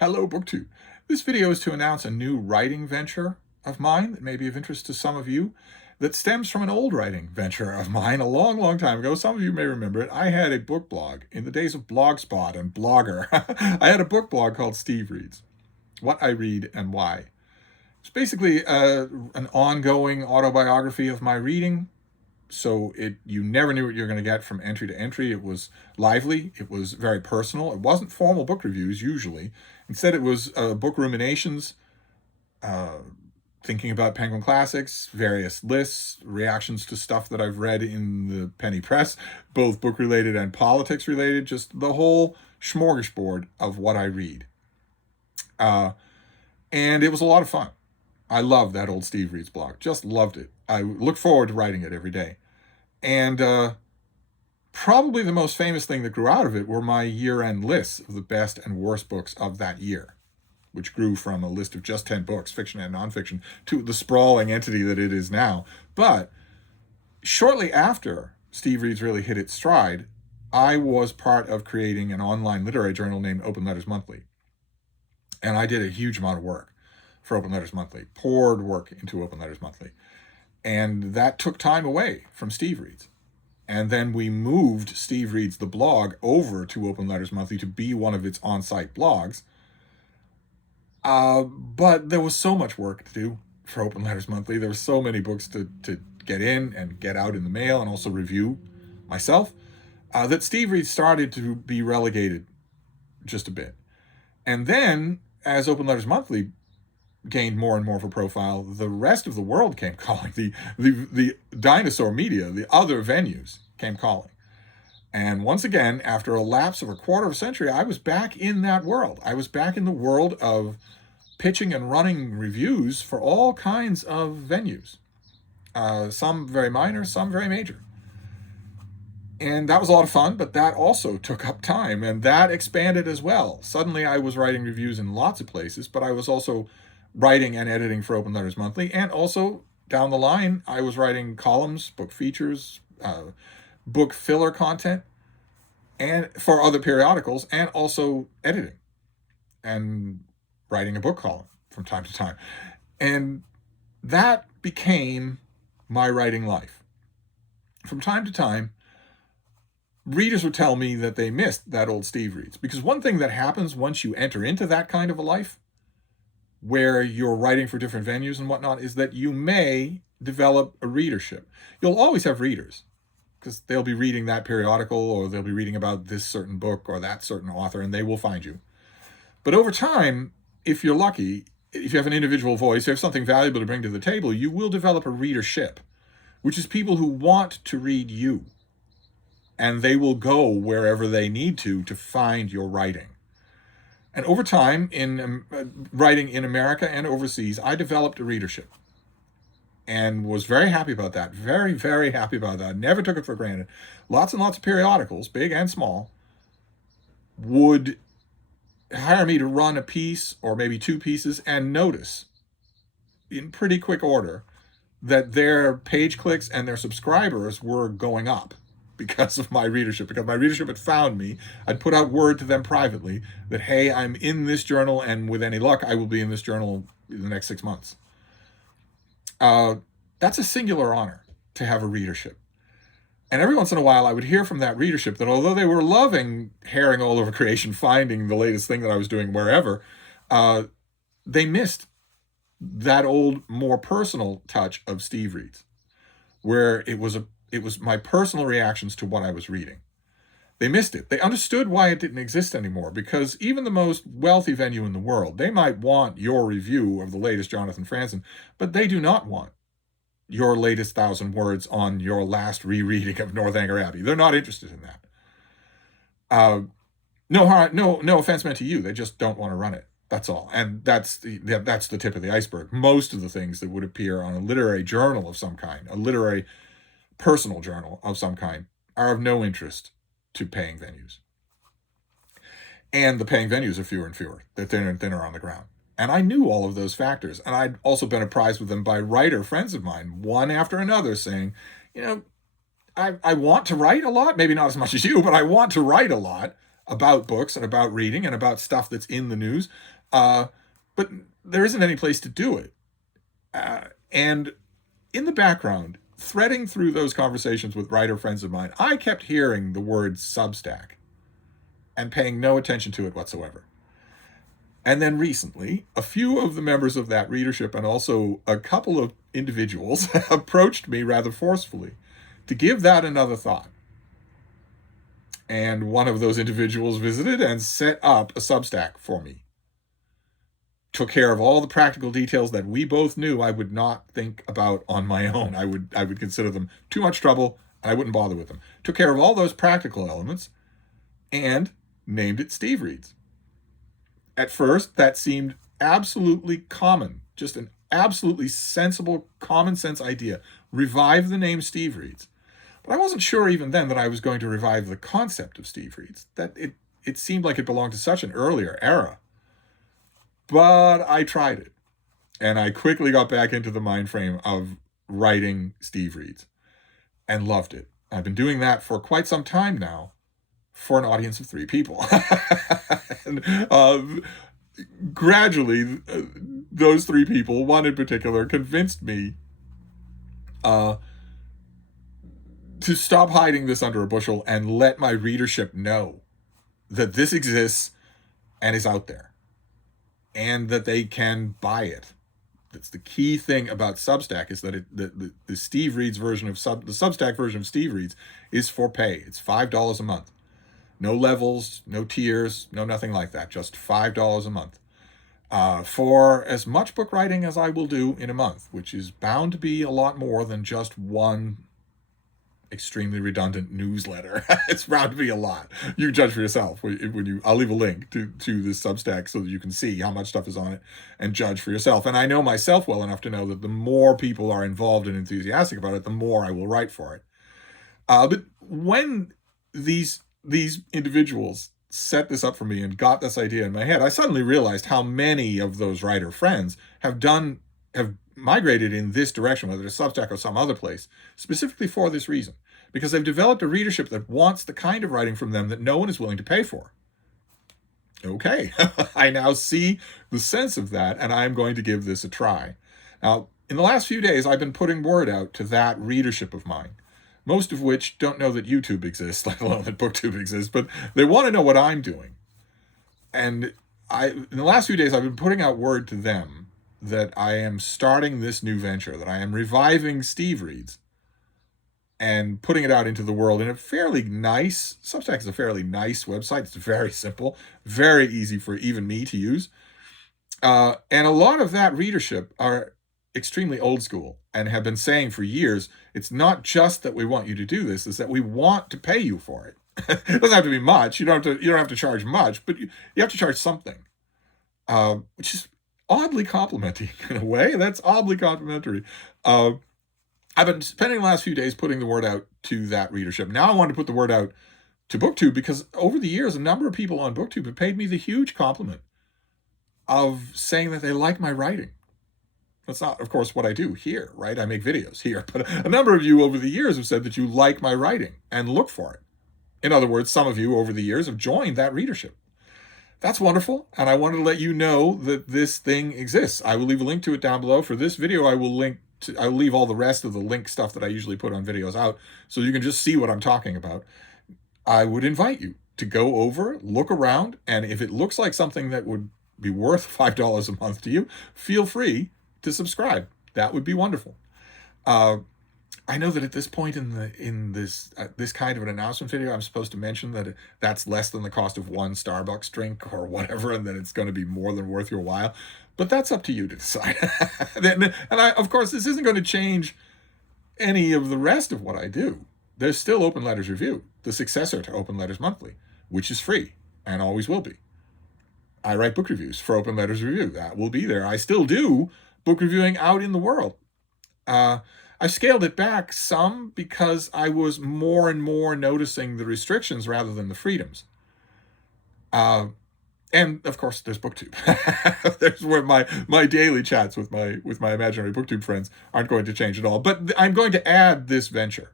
Hello, BookTube. This video is to announce a new writing venture of mine that may be of interest to some of you that stems from an old writing venture of mine a long, long time ago. Some of you may remember it. I had a book blog in the days of Blogspot and Blogger. I had a book blog called Stevereads, What I Read and Why. It's basically an ongoing autobiography of my reading. So you never knew what you were going to get from entry to entry. It was lively. It was very personal. It wasn't formal book reviews usually. Instead, it was book ruminations, thinking about Penguin Classics, various lists, reactions to stuff that I've read in the penny press, both book-related and politics-related, just the whole smorgasbord of what I read. And it was a lot of fun. I love that old Steve Reads blog. Just loved it. I look forward to writing it every day. And probably the most famous thing that grew out of it were my year-end lists of the best and worst books of that year, which grew from a list of just 10 books, fiction and nonfiction, to the sprawling entity that it is now. But shortly after Steve Reads really hit its stride, I was part of creating an online literary journal named Open Letters Monthly. And I did a huge amount of work for Open Letters Monthly, poured work into Open Letters Monthly. And that took time away from Steve Reads. And then we moved Steve Reads, the blog, over to Open Letters Monthly to be one of its on-site blogs. But there was so much work to do for Open Letters Monthly. There were so many books to get in and get out in the mail and also review myself, that Steve Reads started to be relegated just a bit. And then, as Open Letters Monthly gained more and more of a profile, the rest of the world came calling. The dinosaur media, the other venues, came calling. And once again, after a lapse of a quarter of a century, I was back in that world. I was back in the world of pitching and running reviews for all kinds of venues. Some very minor, some very major. And that was a lot of fun, but that also took up time, and that expanded as well. Suddenly I was writing reviews in lots of places, but I was also writing and editing for Open Letters Monthly, and also down the line, I was writing columns, book features, book filler content, and for other periodicals, and also editing and writing a book column from time to time. And that became my writing life. From time to time, readers would tell me that they missed that old Steve Reads, because one thing that happens once you enter into that kind of a life, where you're writing for different venues and whatnot, is that you may develop a readership. You'll always have readers, because they'll be reading that periodical, or they'll be reading about this certain book or that certain author, and they will find you. But over time, if you're lucky, if you have an individual voice, you have something valuable to bring to the table, you will develop a readership, which is people who want to read you. And they will go wherever they need to find your writing. And over time, in writing in America and overseas, I developed a readership and was very happy about that. Very, very happy about that. Never took it for granted. Lots and lots of periodicals, big and small, would hire me to run a piece or maybe two pieces and notice in pretty quick order that their page clicks and their subscribers were going up because of my readership, because my readership had found me. I'd put out word to them privately that, hey, I'm in this journal, and with any luck, I will be in this journal in the next 6 months. That's a singular honor to have a readership. And every once in a while, I would hear from that readership that although they were loving herring all over creation, finding the latest thing that I was doing wherever, they missed that old, more personal touch of Steve Reads, where it was my personal reactions to what I was reading. They missed it. They understood why it didn't exist anymore, because even the most wealthy venue in the world, they might want your review of the latest Jonathan Franzen, but they do not want your latest 1,000 words on your last rereading of Northanger Abbey. They're not interested in that. No offense meant to you. They just don't want to run it. That's all. And that's the tip of the iceberg. Most of the things that would appear on a literary journal of some kind, a literary personal journal of some kind, are of no interest to paying venues. And the paying venues are fewer and fewer. They're thinner and thinner on the ground. And I knew all of those factors. And I'd also been apprised with them by writer friends of mine, one after another, saying, I want to write a lot, maybe not as much as you, but I want to write a lot. about books and about reading and about stuff that's in the news. But there isn't any place to do it. And in the background, threading through those conversations with writer friends of mine, I kept hearing the word Substack and paying no attention to it whatsoever. And then recently, a few of the members of that readership and also a couple of individuals approached me rather forcefully to give that another thought. And one of those individuals visited and set up a Substack for me. Took care of all the practical details that we both knew I would not think about on my own. I would consider them too much trouble, and I wouldn't bother with them. Took care of all those practical elements and named it Stevereads. At first, that seemed absolutely common, just an absolutely sensible, common sense idea. Revive the name Stevereads. But I wasn't sure even then that I was going to revive the concept of Stevereads, that it seemed like it belonged to such an earlier era. But I tried it, and I quickly got back into the mind frame of writing Stevereads and loved it. I've been doing that for quite some time now for an audience of 3 people. And, gradually, those 3 people, one in particular, convinced me to stop hiding this under a bushel and let my readership know that this exists and is out there, and that they can buy it. That's the key thing about Substack, is that the Stevereads version of the Substack version of Stevereads is for pay. It's $5 a month. No levels, no tiers, no nothing like that. Just $5 a month. For as much book writing as I will do in a month, which is bound to be a lot more than just one extremely redundant newsletter. It's bound to be a lot. You can judge for yourself I'll leave a link to this Substack so that you can see how much stuff is on it and judge for yourself. And I know myself well enough to know that the more people are involved and enthusiastic about it, the more I will write for it. But when these individuals set this up for me and got this idea in my head, I suddenly realized how many of those writer friends have migrated in this direction, whether it's Substack or some other place, specifically for this reason, because they've developed a readership that wants the kind of writing from them that no one is willing to pay for. Okay, I now see the sense of that, and I'm going to give this a try. Now, in the last few days, I've been putting word out to that readership of mine, most of which don't know that YouTube exists, let alone that BookTube exists, but they want to know what I'm doing. And in the last few days, I've been putting out word to them that I am starting this new venture, that I am reviving Stevereads and putting it out into the world in a fairly nice, Substack is a fairly nice website. It's very simple, very easy for even me to use. And a lot of that readership are extremely old school and have been saying for years, it's not just that we want you to do this, it's that we want to pay you for it. It doesn't have to be much. You don't have to charge much, but you have to charge something, which is oddly complimenting in a way. That's oddly complimentary. I've been spending the last few days putting the word out to that readership. Now I want to put the word out to BookTube, because over the years, a number of people on BookTube have paid me the huge compliment of saying that they like my writing. That's not, of course, what I do here, right? I make videos here. But a number of you over the years have said that you like my writing and look for it. In other words, some of you over the years have joined that readership. That's wonderful, and I wanted to let you know that this thing exists. I will leave a link to it down below. For this video, I'll leave all the rest of the link stuff that I usually put on videos out, so you can just see what I'm talking about. I would invite you to go over, look around, and if it looks like something that would be worth $5 a month to you, feel free to subscribe. That would be wonderful. I know that at this point in this kind of an announcement video, I'm supposed to mention that that's less than the cost of one Starbucks drink or whatever, and that it's going to be more than worth your while. But that's up to you to decide. And of course, this isn't going to change any of the rest of what I do. There's still Open Letters Review, the successor to Open Letters Monthly, which is free and always will be. I write book reviews for Open Letters Review. That will be there. I still do book reviewing out in the world. I scaled it back some because I was more and more noticing the restrictions rather than the freedoms. And of course, there's BookTube. There's where my daily chats with my imaginary BookTube friends aren't going to change at all. But I'm going to add this venture.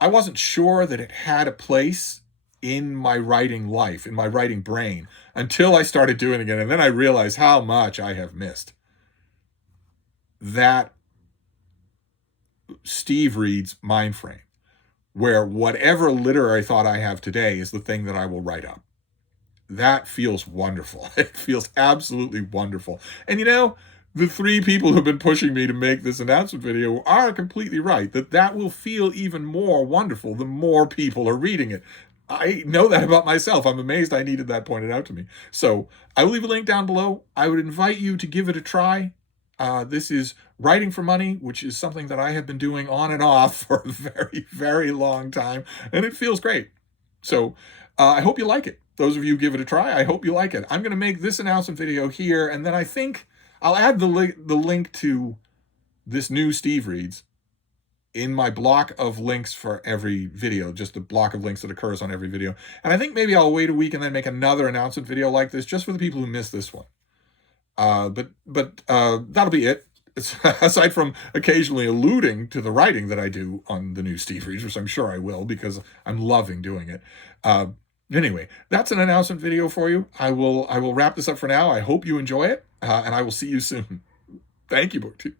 I wasn't sure that it had a place in my writing life, in my writing brain, until I started doing it again. And then I realized how much I have missed. That Steve Reads mind frame, where whatever literary thought I have today is the thing that I will write up. That feels wonderful. It feels absolutely wonderful. And you know, the three people who've been pushing me to make this announcement video are completely right, that will feel even more wonderful the more people are reading it. I know that about myself. I'm amazed I needed that pointed out to me. So I will leave a link down below. I would invite you to give it a try. This is writing for money, which is something that I have been doing on and off for a very, very long time, and it feels great. So I hope you like it. Those of you who give it a try, I hope you like it. I'm going to make this announcement video here, and then I think I'll add the link to this new Steve Reads in my block of links for every video, just the block of links that occurs on every video. And I think maybe I'll wait a week and then make another announcement video like this, just for the people who missed this one. But that'll be it. Aside from occasionally alluding to the writing that I do on the new Steve Reads, which I'm sure I will because I'm loving doing it. Anyway, that's an announcement video for you. I will wrap this up for now. I hope you enjoy it, and I will see you soon. Thank you, BookTube.